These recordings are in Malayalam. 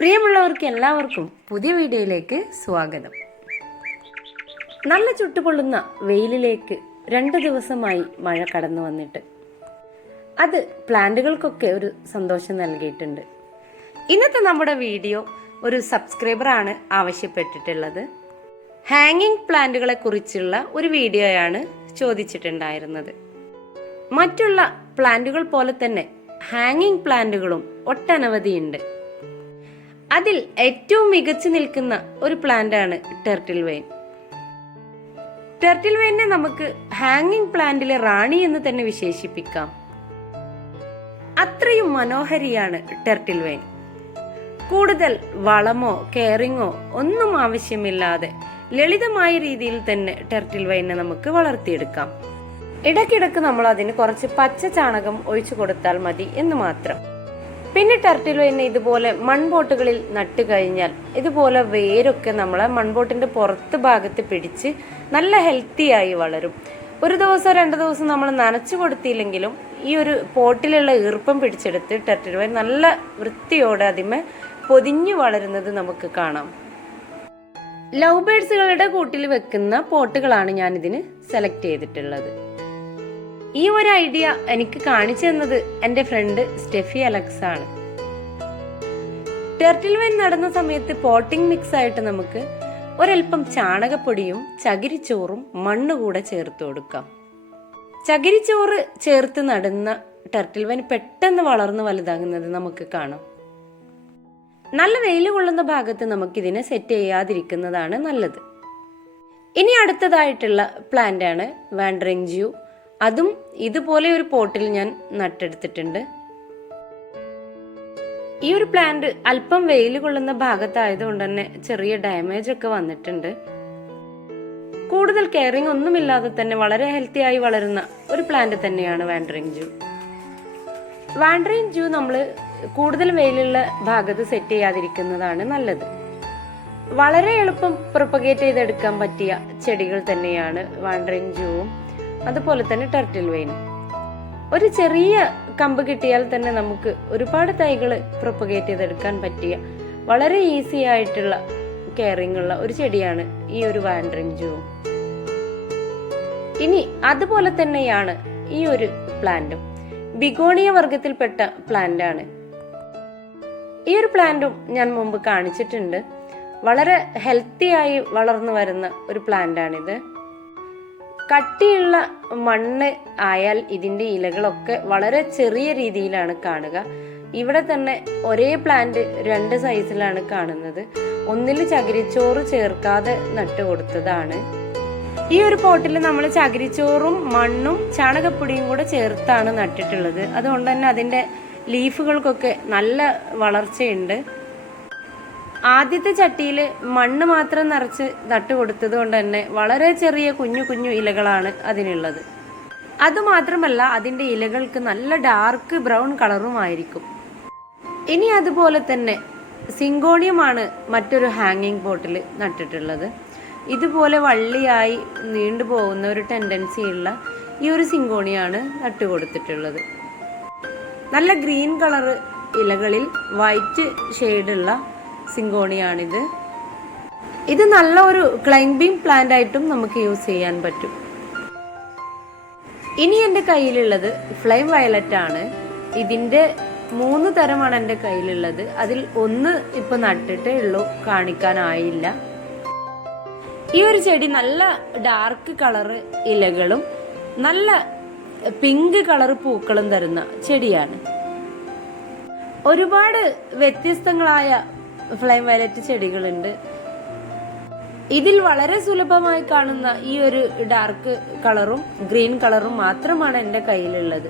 പ്രിയമുള്ളവർക്ക് എല്ലാവർക്കും പുതിയ വീഡിയോയിലേക്ക് സ്വാഗതം. നല്ല ചുട്ടുപൊള്ളുന്ന വെയിലിലേക്ക് 2 ദിവസമായി മഴ കടന്നു വന്നിട്ട് അത് പ്ലാന്റുകൾക്കൊക്കെ ഒരു സന്തോഷം നൽകിയിട്ടുണ്ട്. ഇന്നത്തെ നമ്മുടെ വീഡിയോ ഒരു സബ്സ്ക്രൈബറാണ് ആവശ്യപ്പെട്ടിട്ടുള്ളത്. ഹാങ്ങിങ് പ്ലാന്റുകളെ കുറിച്ചുള്ള ഒരു വീഡിയോയാണ് ചോദിച്ചിട്ടുണ്ടായിരുന്നത്. മറ്റുള്ള പ്ലാന്റുകൾ പോലെ തന്നെ ഹാങ്ങിങ് പ്ലാന്റുകളും ഒട്ടനവധിയുണ്ട്. അതിൽ ഏറ്റവും മികച്ചു നിൽക്കുന്ന ഒരു പ്ലാന്റ് ആണ് ടർട്ടിൽ വൈൻ. ടർട്ടിൽ വൈനെ നമുക്ക് ഹാങ്ങിങ് പ്ലാന്റിലെ റാണി എന്ന് തന്നെ വിശേഷിപ്പിക്കാം. അത്രയും മനോഹരിയാണ് ടർട്ടിൽ വൈൻ. കൂടുതൽ വളമോ കെയറിങ്ങോ ഒന്നും ആവശ്യമില്ലാതെ ലളിതമായ രീതിയിൽ തന്നെ ടർട്ടിൽ വൈനെ നമുക്ക് വളർത്തിയെടുക്കാം. ഇടയ്ക്കിടയ്ക്ക് നമ്മൾ അതിന് കുറച്ച് പച്ച ചാണകം ഒഴിച്ചു കൊടുത്താൽ മതി എന്ന് മാത്രം. പിന്നെ ടർട്ടിൽ വൈനെ ഇതുപോലെ മൺപോട്ടുകളിൽ നട്ടു കഴിഞ്ഞാൽ ഇതുപോലെ വേരൊക്കെ നമ്മളെ മൺപോട്ടിന്റെ പുറത്ത് ഭാഗത്ത് പിടിച്ച് നല്ല ഹെൽത്തിയായി വളരും. 1 ദിവസം 2 ദിവസം നമ്മൾ നനച്ചു കൊടുത്തില്ലെങ്കിലും ഈ ഒരു പോട്ടിലുള്ള ഈർപ്പം പിടിച്ചെടുത്ത് ടർട്ടിൽ വൈൻ നല്ല വൃത്തിയോടെ അതിമേ പൊതിഞ്ഞു വളരുന്നത് നമുക്ക് കാണാം. ലവ് ബേർഡ്സുകളുടെ കൂട്ടിൽ വെക്കുന്ന പോട്ടുകളാണ് ഞാൻ ഇതിന് സെലക്ട് ചെയ്തിട്ടുള്ളത്. ഈ ഒരു ഐഡിയ എനിക്ക് കാണിച്ചു തന്നത് എൻ്റെ ഫ്രണ്ട് സ്റ്റെഫി അലക്സ് ആണ്. ടർട്ടിൽ വൈൻ നടുന്ന സമയത്ത് പോട്ടിംഗ് മിക്സ് ആയിട്ട് നമുക്ക് ഒരൽപ്പം ചാണകപ്പൊടിയും ചകിരിച്ചോറും മണ്ണ് കൂടെ ചേർത്ത് കൊടുക്കാം. ചകിരിച്ചോറ് ചേർത്ത് നടുന്ന ടർട്ടിൽ വൈൻ പെട്ടെന്ന് വളർന്നു വലുതാകുന്നത് നമുക്ക് കാണാം. നല്ല വെയിൽ കൊള്ളുന്ന ഭാഗത്ത് നമുക്കിതിനെ സെറ്റ് ചെയ്യാതിരിക്കുന്നതാണ് നല്ലത്. ഇനി അടുത്തതായിട്ടുള്ള പ്ലാന്റ് ആണ് വാൻഡറിങ് ജൂ. അതും ഇതുപോലെ ഒരു പോട്ടിൽ ഞാൻ നട്ടെടുത്തിട്ടുണ്ട്. ഈ ഒരു പ്ലാന്റ് അല്പം വെയിൽ കൊള്ളുന്ന ഭാഗത്തായതുകൊണ്ട് തന്നെ ചെറിയ ഡാമേജ് ഒക്കെ വന്നിട്ടുണ്ട്. കൂടുതൽ കെയറിങ് ഒന്നുമില്ലാതെ തന്നെ വളരെ ഹെൽത്തി ആയി വളരുന്ന ഒരു പ്ലാന്റ് തന്നെയാണ് വാൻഡറിങ് ജൂ. വാൻഡറിങ് ജൂ നമ്മൾ കൂടുതൽ വെയിലുള്ള ഭാഗത്ത് സെറ്റ് ചെയ്യാതിരിക്കുന്നതാണ് നല്ലത്. വളരെ എളുപ്പം പ്രൊപ്പഗേറ്റ് ചെയ്തെടുക്കാൻ പറ്റിയ ചെടികൾ തന്നെയാണ് വാൻഡറിങ് ജൂവും അതുപോലെ തന്നെ ടർട്ടിൽ വൈനും. ഒരു ചെറിയ കമ്പ് കിട്ടിയാൽ തന്നെ നമുക്ക് ഒരുപാട് തൈകൾ പ്രൊപ്പഗേറ്റ് ചെയ്തെടുക്കാൻ പറ്റിയ വളരെ ഈസി ആയിട്ടുള്ള കെയറിംഗ് ഉള്ള ഒരു ചെടിയാണ് ഈ ഒരു വാൻഡറിങ് ജൂവും. ഇനി അതുപോലെ തന്നെയാണ് ഈ ഒരു പ്ലാന്റും. ബിഗോണിയ വർഗത്തിൽപ്പെട്ട പ്ലാന്റ് ആണ്. ഈ ഒരു പ്ലാന്റും ഞാൻ മുമ്പ് കാണിച്ചിട്ടുണ്ട്. വളരെ ഹെൽത്തി ആയി വളർന്നു വരുന്ന ഒരു പ്ലാന്റ് ആണിത്. കട്ടിയുള്ള മണ്ണ് ആയാൽ ഇതിന്റെ ഇലകളൊക്കെ വളരെ ചെറിയ രീതിയിലാണ് കാണുക. ഇവിടെ തന്നെ ഒരേ പ്ലാന്റ് 2 സൈസിലാണ് കാണുന്നത്. ഒന്നിൽ ചകിരിച്ചോറ് ചേർക്കാതെ നട്ടുകൊടുത്തതാണ്. ഈ ഒരു പോട്ടിൽ നമ്മൾ ചകിരിച്ചോറും മണ്ണും ചാണകപ്പൊടിയും കൂടെ ചേർത്താണ് നട്ടിട്ടുള്ളത്. അതുകൊണ്ട് തന്നെ അതിന്റെ ലീഫുകൾക്കൊക്കെ നല്ല വളർച്ചയുണ്ട്. ആദ്യത്തെ ചട്ടിയിൽ മണ്ണ് മാത്രം നിറച്ച് നട്ടുകൊടുത്തത് കൊണ്ട് തന്നെ വളരെ ചെറിയ കുഞ്ഞു കുഞ്ഞു ഇലകളാണ് അതിനുള്ളത്. അതുമാത്രമല്ല അതിന്റെ ഇലകൾക്ക് നല്ല ഡാർക്ക് ബ്രൗൺ കളറുമായിരിക്കും. ഇനി അതുപോലെ തന്നെ സിങ്കോണിയമാണ് മറ്റൊരു ഹാങ്ങിങ് പോട്ടിൽ നട്ടിട്ടുള്ളത്. ഇതുപോലെ വള്ളിയായി നീണ്ടുപോകുന്ന ഒരു ടെൻഡൻസി ഉള്ള ഈ ഒരു സിങ്കോണിയാണ് നട്ടുകൊടുത്തിട്ടുള്ളത്. നല്ല ഗ്രീൻ കളറ് ഇലകളിൽ വൈറ്റ് ഷെയ്ഡുള്ള സിങ്കോണിയാണിത്. ഇത് നല്ല ഒരു ക്ലൈംബിംഗ് പ്ലാന്റ് ആയിട്ടും നമുക്ക് യൂസ് ചെയ്യാൻ പറ്റും. ഇനി എൻ്റെ കയ്യിലുള്ളത് ഫ്ലെയിം വയലറ്റ് ആണ്. ഇതിന്റെ 3 തരമാണ് എൻ്റെ കയ്യിലുള്ളത്. അതിൽ ഒന്ന് ഇപ്പൊ നട്ടിട്ടേ ഉള്ളൂ, കാണിക്കാനായില്ല. ഈ ഒരു ചെടി നല്ല ഡാർക്ക് കളറ് ഇലകളും നല്ല പിങ്ക് കളർ പൂക്കളും തരുന്ന ചെടിയാണ്. ഒരുപാട് വ്യത്യസ്തങ്ങളായ ഫ്ലെയിം വയലറ്റ് ചെടികളുണ്ട്. ഇതിൽ വളരെ സുലഭമായി കാണുന്ന ഈ ഒരു ഡാർക്ക് കളറും ഗ്രീൻ കളറും മാത്രമാണ് എൻ്റെ കയ്യിലുള്ളത്.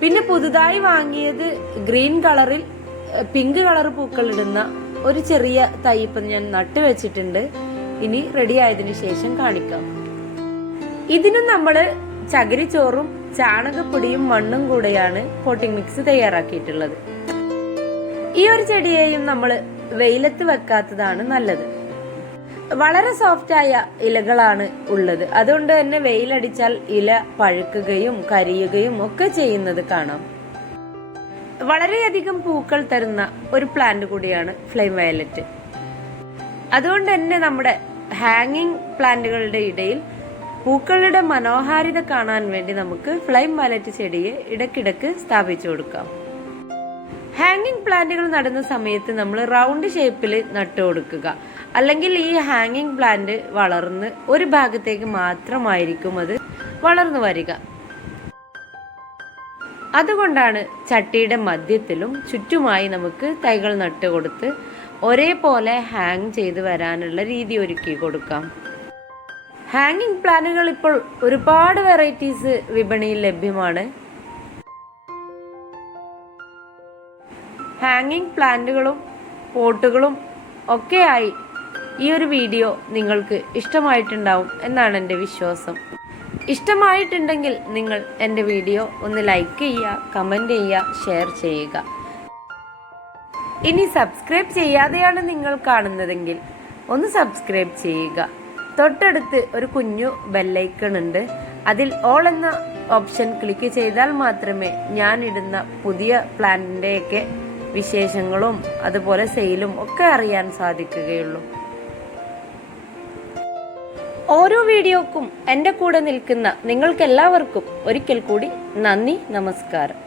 പിന്നെ പുതുതായി വാങ്ങിയത് ഗ്രീൻ കളറിൽ പിങ്ക് കളർ പൂക്കൾ ഇടുന്ന ഒരു ചെറിയ തൈ ഇപ്പം ഞാൻ നട്ടുവെച്ചിട്ടുണ്ട്. ഇനി റെഡി ആയതിനു ശേഷം കാണിക്കാം. ഇതിനും നമ്മള് ചകിരിച്ചോറും ചാണകപ്പൊടിയും മണ്ണും കൂടെയാണ് പോട്ടിംഗ് മിക്സ് തയ്യാറാക്കിയിട്ടുള്ളത്. ഈ ഒരു ചെടിയെയും നമ്മൾ വെയിലത്ത് വെക്കാത്തതാണ് നല്ലത്. വളരെ സോഫ്റ്റ് ആയ ഇലകളാണ് ഉള്ളത്. അതുകൊണ്ട് തന്നെ വെയിലടിച്ചാൽ ഇല പഴുക്കുകയും കരിയുകയും ഒക്കെ ചെയ്യുന്നത് കാണാം. വളരെയധികം പൂക്കൾ തരുന്ന ഒരു പ്ലാന്റ് കൂടിയാണ് ഫ്ലെയിം വയലറ്റ്. അതുകൊണ്ട് തന്നെ നമ്മുടെ ഹാങ്ങിങ് പ്ലാന്റുകളുടെ ഇടയിൽ പൂക്കളുടെ മനോഹാരിത കാണാൻ വേണ്ടി നമുക്ക് ഫ്ലെയിം വയലറ്റ് ചെടിയെ ഇടയ്ക്കിടയ്ക്ക് സ്ഥാപിച്ചു കൊടുക്കാം. ഹാങ്ങിങ് പ്ലാന്റുകൾ നടുന്ന സമയത്ത് നമ്മൾ റൗണ്ട് ഷേപ്പിൽ നട്ടു കൊടുക്കുക. അല്ലെങ്കിൽ ഈ ഹാങ്ങിങ് പ്ലാന്റ് വളർന്ന് ഒരു ഭാഗത്തേക്ക് മാത്രമായിരിക്കും അത് വളർന്നു വരിക. അതുകൊണ്ടാണ് ചട്ടിയുടെ മധ്യത്തിലും ചുറ്റുമായി നമുക്ക് തൈകൾ നട്ടുകൊടുത്ത് ഒരേപോലെ ഹാങ് ചെയ്ത് വരാനുള്ള രീതി ഒരുക്കി കൊടുക്കാം. ഹാങ്ങിങ് പ്ലാന്റുകൾ ഇപ്പോൾ ഒരുപാട് വെറൈറ്റീസ് വിപണിയിൽ ലഭ്യമാണ്. ഹാങ്ങിങ് പ്ലാന്റുകളും പോട്ടുകളും ഒക്കെയായി ഈ ഒരു വീഡിയോ നിങ്ങൾക്ക് ഇഷ്ടമായിട്ടുണ്ടാവും എന്നാണ് എൻ്റെ വിശ്വാസം. ഇഷ്ടമായിട്ടുണ്ടെങ്കിൽ നിങ്ങൾ എൻ്റെ വീഡിയോ ഒന്ന് ലൈക്ക് ചെയ്യുക, കമൻറ്റ് ചെയ്യുക, ഷെയർ ചെയ്യുക. ഇനി സബ്സ്ക്രൈബ് ചെയ്യാതെയാണ് നിങ്ങൾ കാണുന്നതെങ്കിൽ ഒന്ന് സബ്സ്ക്രൈബ് ചെയ്യുക. തൊട്ടടുത്ത് ഒരു കുഞ്ഞു ബെല്ലൈക്കൺ ഉണ്ട്. അതിൽ ഓൾ എന്ന ഓപ്ഷൻ ക്ലിക്ക് ചെയ്താൽ മാത്രമേ ഞാൻ ഇടുന്ന പുതിയ പ്ലാനിൻ്റെയൊക്കെ വിശേഷങ്ങളും അതുപോലെ സെയിലും ഒക്കെ അറിയാൻ സാധിക്കുകയുള്ളൂ. ഓരോ വീഡിയോക്കും എൻ്റെ കൂടെ നിൽക്കുന്ന നിങ്ങൾക്കെല്ലാവർക്കും ഒരിക്കൽ കൂടി നന്ദി, നമസ്കാരം.